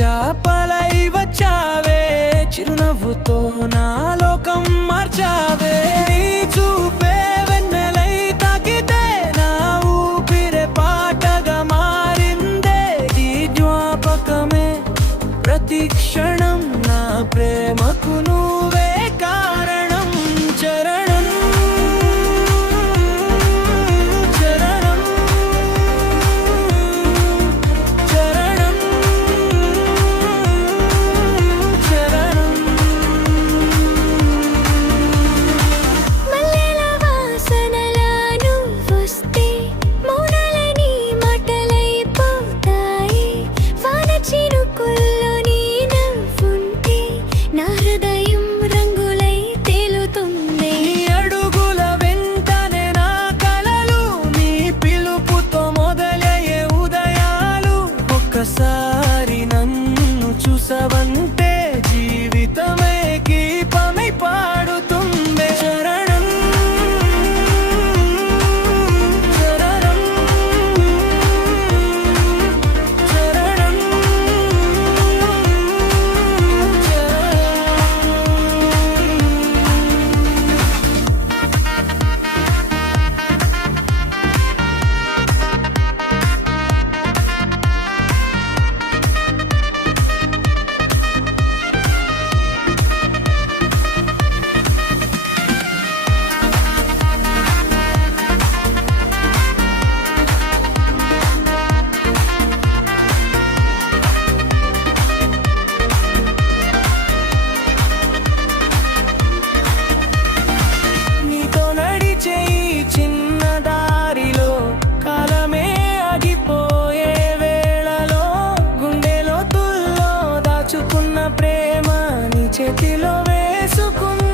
చాపలై వచ్చావే, చిరునవ్వుతో నా లోకం మార్చావే. నీ చూపే వెన్నెలై తాకితే నా ఊపిరే పాటగా మారిందే. ఈ జ్ఞాపకమే ప్రతి క్షణం నా ప్రేమకు నువ్వే కారణం. చరణం చరణం చరణం చరణం. మల్లెల వాసనలా నువ్వొస్తే మౌనాలని మాటలైపోతాయి. వాన చినుకుల్లో నీ నవ్వుంటే నా హృదయం రంగులై తేలుతుంది. నీ అడుగుల వెంటనే నా కలలు, నీ పిలుపుతో మొదలయ్యే ఉదయాలు. ఒక్కసారి నన్ను చూసవంటే జీవితమే గీతమై పాడుతుందే. చరణం చరణం చరణం నీతో నడిచే ఈ చిన్న దారిలో కాలమే ఆగిపోయే వేళలో గుండెలో తుల్లో దాచుకున్న ప్రేమ నీ చేతిలో వేసుకున్న